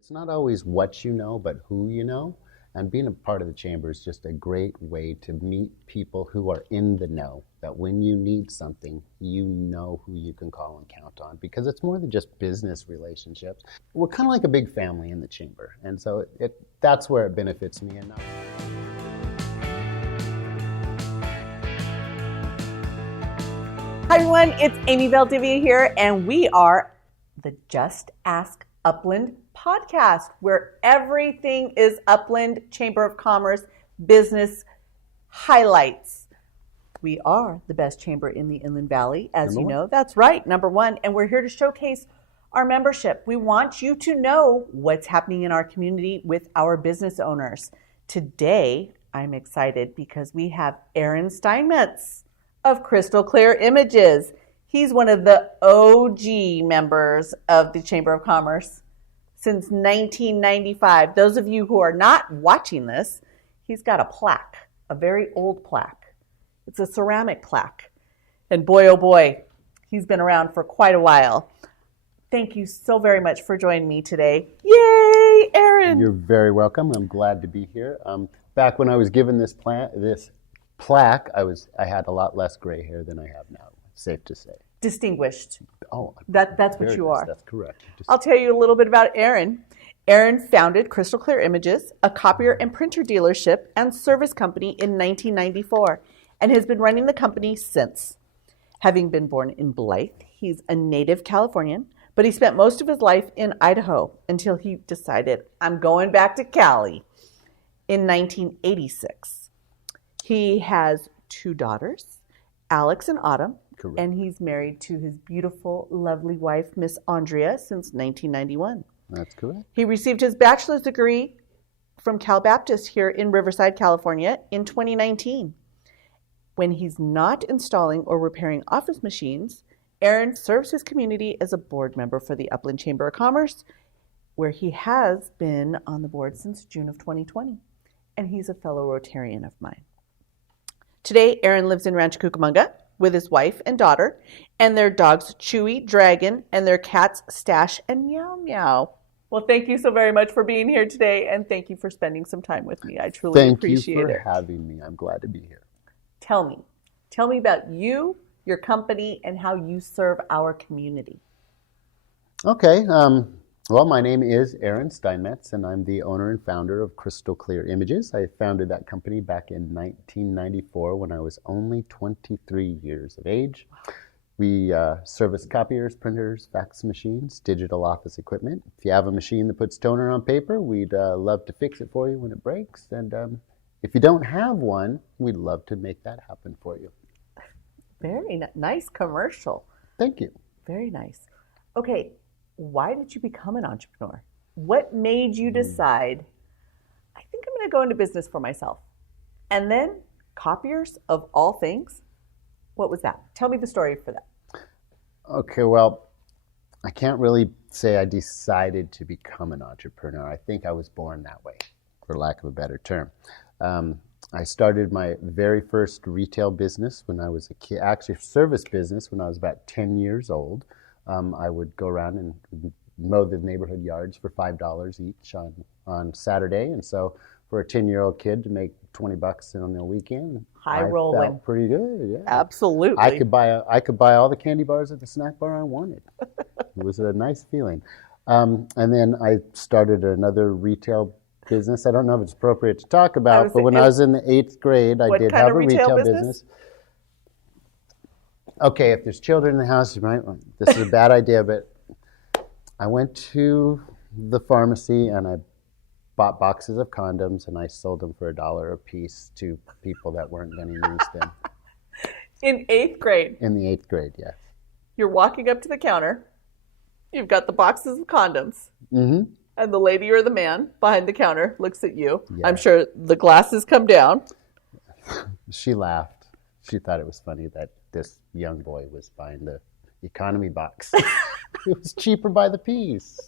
it's not always what you know, but who you know. And being a part of the chamber is just a great way to meet people who are in the know, that when you need something, you know who you can call and count on, because it's more than just business relationships. We're kind of like a big family in the chamber. And so that's where it benefits me. And Hi everyone, it's Amy Valdivia here, and we are the Just Ask Upland podcast, where everything is Upland Chamber of Commerce business highlights. We are the best chamber in the Inland Valley, as you know. That's right, number one, and we're here to showcase our membership. We want you to know what's happening in our community with our business owners. Today, I'm excited because we have Aaron Steinmetz of Crystal Clear Images. He's one of the OG members of the Chamber of Commerce since 1995. Those of you who are not watching this, he's got a plaque, a very old plaque. It's a ceramic plaque. And boy, oh boy, he's been around for quite a while. Thank you so very much for joining me today. Yay, Aaron! You're very welcome. I'm glad to be here. Back when I was given this plaque, I had a lot less gray hair than I have now. Safe to say. Distinguished. Oh, that's what you are. That's correct. I'll tell you a little bit about Aaron. Aaron founded Crystal Clear Images, a copier and printer dealership and service company in 1994, and has been running the company since. Having been born in Blythe, he's a native Californian, but he spent most of his life in Idaho until he decided, I'm going back to Cali in 1986. He has two daughters, Alex and Autumn. Correct. And he's married to his beautiful, lovely wife, Miss Andrea, since 1991. That's correct. He received his bachelor's degree from Cal Baptist here in Riverside, California in 2019. When he's not installing or repairing office machines, Aaron serves his community as a board member for the Upland Chamber of Commerce, where he has been on the board since June of 2020. And he's a fellow Rotarian of mine. Today, Aaron lives in Rancho Cucamonga with his wife and daughter, and their dogs Chewy, Dragon, and their cats Stash and Meow Meow. Well, thank you so very much for being here today, and thank you for spending some time with me. I truly appreciate it. Thank you for having me. I'm glad to be here. Tell me about you, your company, and how you serve our community. Okay. Well, my name is Aaron Steinmetz, and I'm the owner and founder of Crystal Clear Images. I founded that company back in 1994 when I was only 23 years of age. We service copiers, printers, fax machines, digital office equipment. If you have a machine that puts toner on paper, we'd love to fix it for you when it breaks. And if you don't have one, we'd love to make that happen for you. Very nice commercial. Thank you. Very nice. Okay. Why did you become an entrepreneur? What made you decide, I think I'm going to go into business for myself? And then copiers of all things, what was that? Tell me the story for that. Okay, well, I can't really say I decided to become an entrepreneur. I think I was born that way, for lack of a better term. I started my very first retail business when I was a kid, actually service business when I was about 10 years old. I would go around and mow the neighborhood yards for $5 each on Saturday. And so for a 10-year-old kid to make $20 on the weekend, High rolling. Felt pretty good. Yeah. Absolutely. I could buy all the candy bars at the snack bar I wanted. It was a nice feeling. And then I started another retail business. I don't know if it's appropriate to talk about, but when I was in the 8th grade, I did have a retail business. Okay, if there's children in the house, you might, this is a bad idea, but I went to the pharmacy and I bought boxes of condoms and I sold them for $1 a piece to people that weren't going to use them. In 8th grade? In the 8th grade, yes. You're walking up to the counter, you've got the boxes of condoms, Mm-hmm. and the lady or the man behind the counter looks at you. Yeah. I'm sure the glasses come down. She laughed. She thought it was funny that this young boy was buying the economy box. It was cheaper by the piece.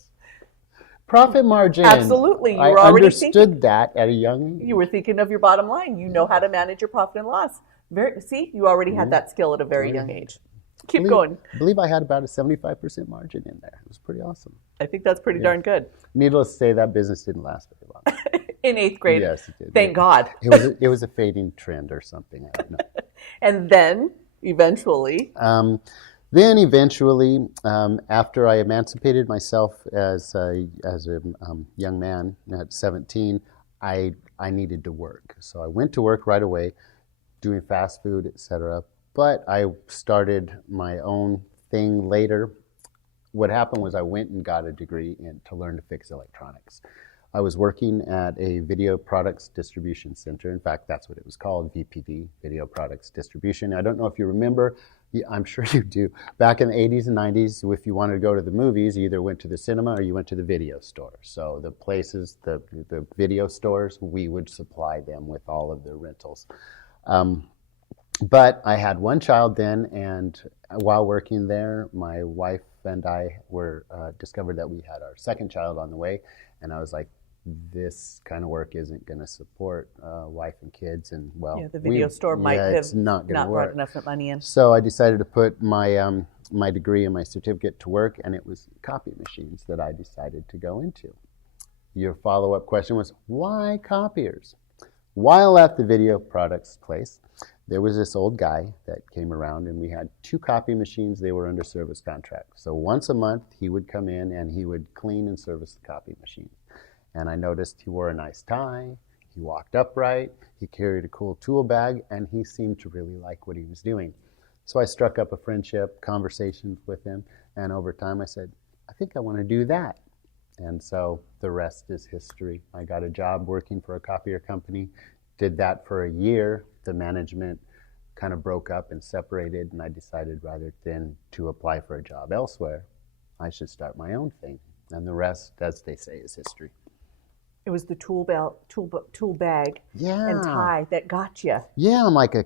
Profit margin. Absolutely. You I were already understood that at a young age. You were thinking of your bottom line. You know how to manage your profit and loss. You already had that skill at a very young age. Keep going. I believe I had about a 75% margin in there. It was pretty awesome. I think that's pretty darn good. Needless to say, that business didn't last very long. In 8th grade. Yes, it did. Thank God. It was a fading trend or something. I don't know. And then, eventually, after I emancipated myself as a young man at 17, I needed to work. So I went to work right away, doing fast food, etc. But I started my own thing later. What happened was I went and got a degree to learn to fix electronics. I was working at a video products distribution center. In fact, that's what it was called, VPD, Video Products Distribution. I don't know if you remember, I'm sure you do. Back in the 80s and 90s, if you wanted to go to the movies, you either went to the cinema or you went to the video store. So the places, the video stores, we would supply them with all of their rentals. But I had one child then, and while working there, my wife and I were discovered that we had our second child on the way, and I was like, this kind of work isn't going to support wife and kids, and the video store might have not brought enough money in. So I decided to put my my degree and my certificate to work, and it was copy machines that I decided to go into. Your follow-up question was, why copiers? While at the video products place, there was this old guy that came around, and we had 2 copy machines. They were under service contract. So once a month, he would come in and he would clean and service the copy machines. And I noticed he wore a nice tie, he walked upright, he carried a cool tool bag, and he seemed to really like what he was doing. So I struck up a friendship, conversations with him, and over time I said, I think I want to do that. And so the rest is history. I got a job working for a copier company, did that for a year. The management kind of broke up and separated, and I decided rather than to apply for a job elsewhere, I should start my own thing. And the rest, as they say, is history. It was the tool bag and tie that got you. Yeah, I'm like a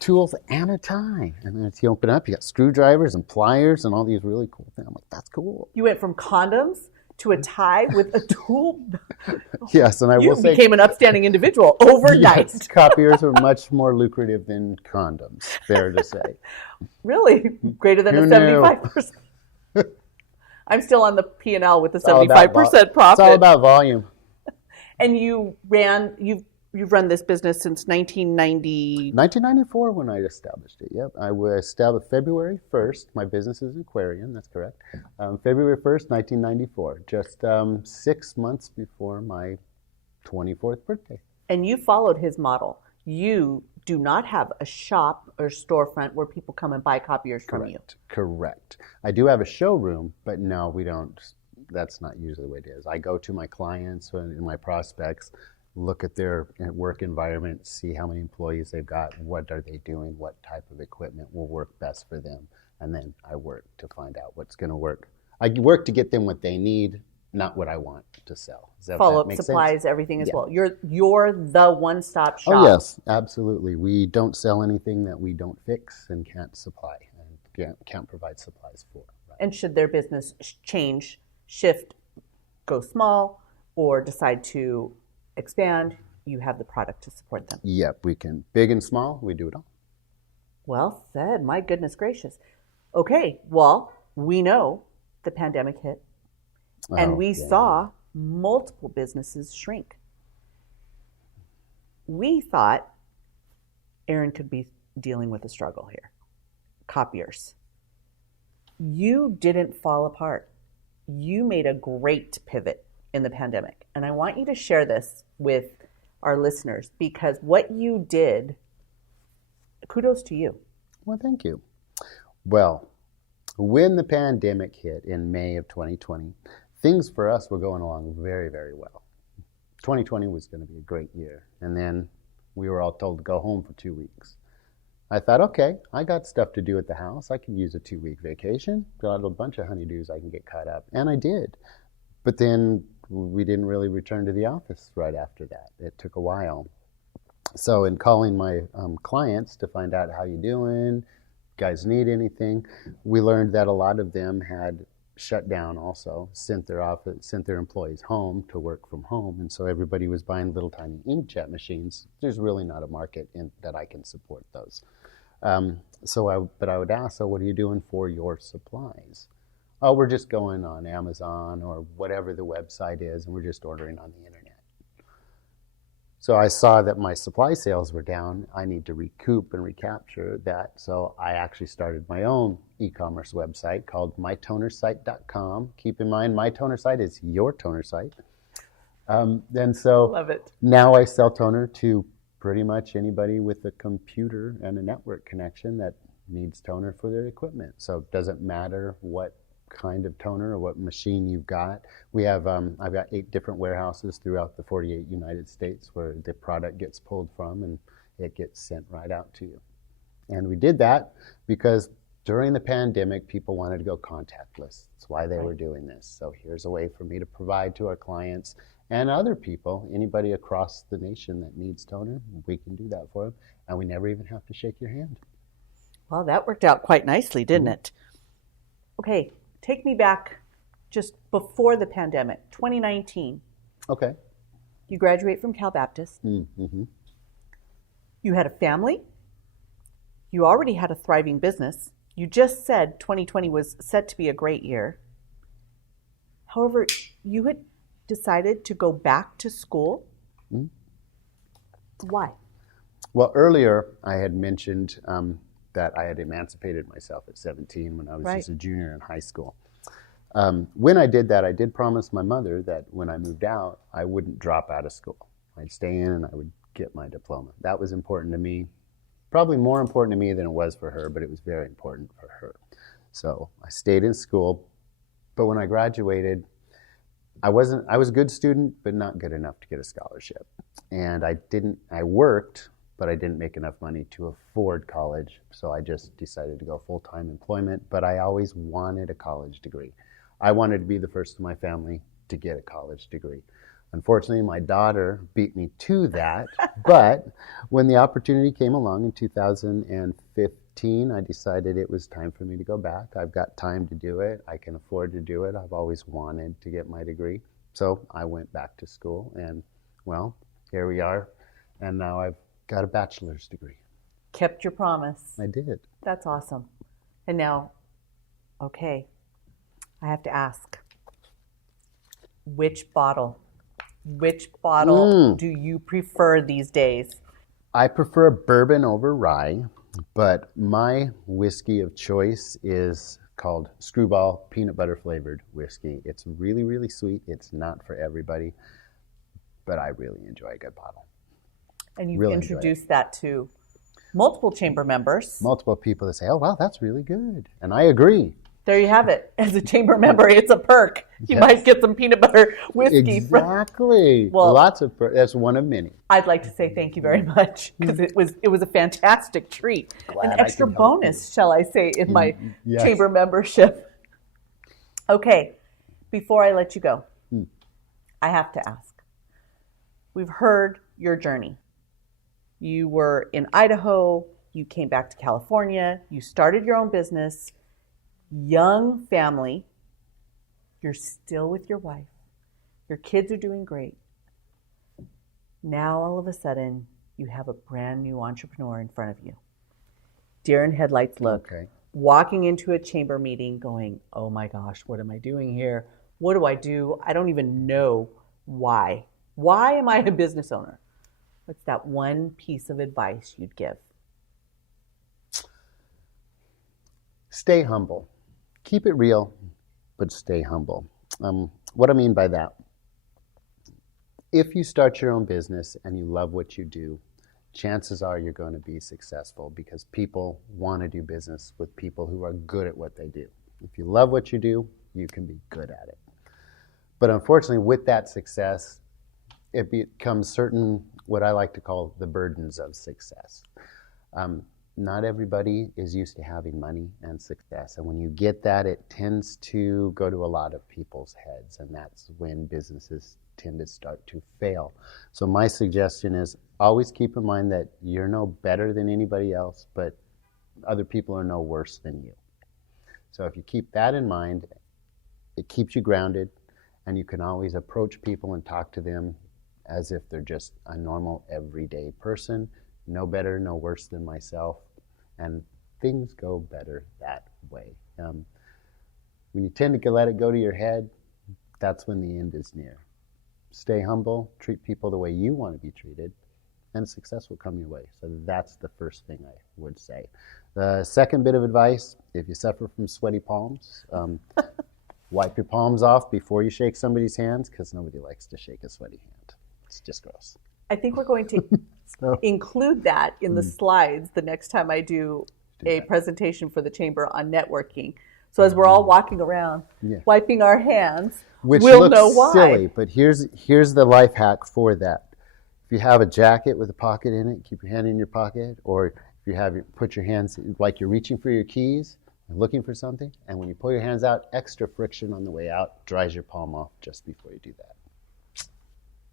tools and a tie. And then if you open up, you got screwdrivers and pliers and all these really cool things. I'm like, that's cool. You went from condoms to a tie with a tool. Yes, and you became an upstanding individual overnight. Yes, copiers are much more lucrative than condoms, fair to say. Really? Greater than Who a 75%? I'm still on the P&L with the 75% profit. It's all about volume. And you've run this business since 1990. 1994 when I established it, yep. I established February 1st. My business is Aquarian, that's correct. February 1st, 1994, just 6 months before my 24th birthday. And you followed his model. You do not have a shop or storefront where people come and buy copiers from you. Correct. I do have a showroom, but no, we don't. That's not usually the way it is. I go to my clients and my prospects, look at their work environment, see how many employees they've got, what are they doing, what type of equipment will work best for them, and then I work to find out what's going to work. I work to get them what they need, not what I want to sell. Follow-up supplies, everything as well. You're the one-stop shop. Oh, yes, absolutely. We don't sell anything that we don't fix and can't supply and can't provide supplies for. Right? And should their business change, shift, go small, or decide to expand, you have the product to support them. Yep, we can. Big and small, we do it all. Well said. My goodness gracious. Okay, well, we know the pandemic hit, and we saw multiple businesses shrink. We thought Aaron could be dealing with a struggle here. Copiers. You didn't fall apart. You made a great pivot in the pandemic. And I want you to share this with our listeners because what you did, kudos to you. Well, thank you. Well, when the pandemic hit in May of 2020, things for us were going along very, very well. 2020 was going to be a great year. And then we were all told to go home for 2 weeks. I thought, okay, I got stuff to do at the house. I could use a 2-week vacation. Got a bunch of honeydews I can get caught up. And I did. But then we didn't really return to the office right after that. It took a while. So in calling my clients to find out how you doing, guys need anything, we learned that a lot of them had shut down also, sent their employees home to work from home. And so everybody was buying little tiny inkjet machines. There's really not a market that I can support those. But I would ask, so what are you doing for your supplies? Oh, we're just going on Amazon or whatever the website is, and we're just ordering on the internet. So I saw that my supply sales were down. I need to recoup and recapture that. So I actually started my own e-commerce website called mytonersite.com. Keep in mind, my toner site is your toner site. And so Love it. now I sell toner to pretty much anybody with a computer and a network connection that needs toner for their equipment. So it doesn't matter what kind of toner or what machine you've got. We have, I've got 8 different warehouses throughout the 48 United States where the product gets pulled from and it gets sent right out to you. And we did that because during the pandemic, people wanted to go contactless. That's why they were doing this. So here's a way for me to provide to our clients and other people, anybody across the nation that needs toner, we can do that for them. And we never even have to shake your hand. Well, that worked out quite nicely, didn't it? Okay, take me back just before the pandemic, 2019. Okay. You graduate from Cal Baptist. Mm-hmm. You had a family. You already had a thriving business. You just said 2020 was set to be a great year. However, you had decided to go back to school. Mm-hmm. Why? Well, earlier I had mentioned that I had emancipated myself at 17 when I was just a junior in high school. When I did that, I did promise my mother that when I moved out, I wouldn't drop out of school. I'd stay in and I would get my diploma. That was important to me, probably more important to me than it was for her, but it was very important for her. So I stayed in school, but when I graduated, I was a good student, but not good enough to get a scholarship. And I worked, but I didn't make enough money to afford college. So I just decided to go full-time employment, but I always wanted a college degree. I wanted to be the first in my family to get a college degree. Unfortunately, my daughter beat me to that, but when the opportunity came along in 2015, I decided it was time for me to go back. I've got time to do it. I can afford to do it. I've always wanted to get my degree. So I went back to school and, well, here we are. And now I've got a bachelor's degree. Kept your promise. I did. That's awesome. And now, okay, I have to ask, which bottle do you prefer these days? I prefer bourbon over rye, but my whiskey of choice is called Screwball Peanut Butter Flavored Whiskey. It's really, really sweet. It's not for everybody, but I really enjoy a good bottle. And you've introduced that to multiple chamber members. Multiple people that say, oh, wow, that's really good. And I agree. There you have it. As a chamber member, it's a perk. You might get some peanut butter whiskey. Exactly. Well, lots of perks. That's one of many. I'd like to say thank you very much because it was a fantastic treat. Glad An extra bonus, shall I say, in my chamber membership. Okay, before I let you go, I have to ask. We've heard your journey. You were in Idaho, you came back to California, you started your own business, young family, you're still with your wife, your kids are doing great. Now all of a sudden, you have a brand new entrepreneur in front of you. Deer in headlights look, walking into a chamber meeting going, oh my gosh, what am I doing here? What do I do? I don't even know why. Why am I a business owner? What's that one piece of advice you'd give? Stay humble. Keep it real, but stay humble. What I mean by that, if you start your own business and you love what you do, chances are you're going to be successful because people want to do business with people who are good at what they do. If you love what you do, you can be good at it. But unfortunately, with that success, it becomes certain, what I like to call the burdens of success. Not everybody is used to having money and success. And when you get that, it tends to go to a lot of people's heads. And that's when businesses tend to start to fail. So my suggestion is always keep in mind that you're no better than anybody else, but other people are no worse than you. So if you keep that in mind, it keeps you grounded, and you can always approach people and talk to them as if they're just a normal, everyday person, no better, no worse than myself, And things go better that way. When you tend to let it go to your head, that's when the end is near. Stay humble, treat people the way you want to be treated, and success will come your way. So that's the first thing I would say. The second bit of advice, if you suffer from sweaty palms, wipe your palms off before you shake somebody's hands, because nobody likes to shake a sweaty hand. It's just gross. I think we're going to include that in the slides the next time I do a presentation for the Chamber on networking. So as we're all walking around, wiping our hands, which we'll looks know why. Silly, but here's the life hack for that. If you have a jacket with a pocket in it, keep your hand in your pocket, or if you have put your hands like you're reaching for your keys, looking for something, and when you pull your hands out, extra friction on the way out dries your palm off just before you do that.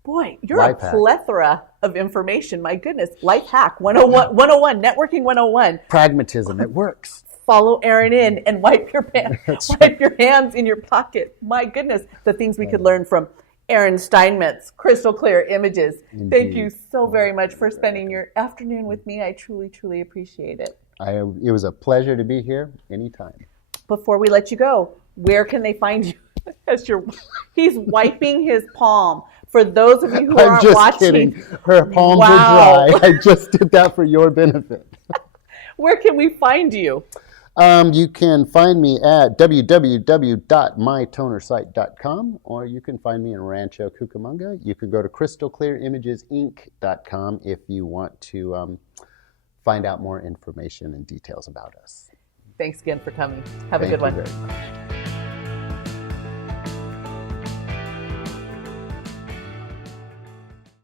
Boy, you're a plethora of information. My goodness. Life hack 101, networking 101. Pragmatism, it works. Follow Aaron in and wipe your hands in your pocket. My goodness, the things we could learn from Aaron Steinmetz, Crystal Clear Images. Indeed. Thank you so very much for spending your afternoon with me. I truly, truly appreciate it. It was a pleasure to be here anytime. Before we let you go, where can they find you? He's wiping his palm. For those of you who aren't watching. I'm just kidding. Her palms are dry. I just did that for your benefit. Where can we find you? You can find me at www.mytonersite.com, or you can find me in Rancho Cucamonga. You can go to crystalclearimagesinc.com if you want to find out more information and details about us. Thanks again for coming. Have a good one. Thank you very much.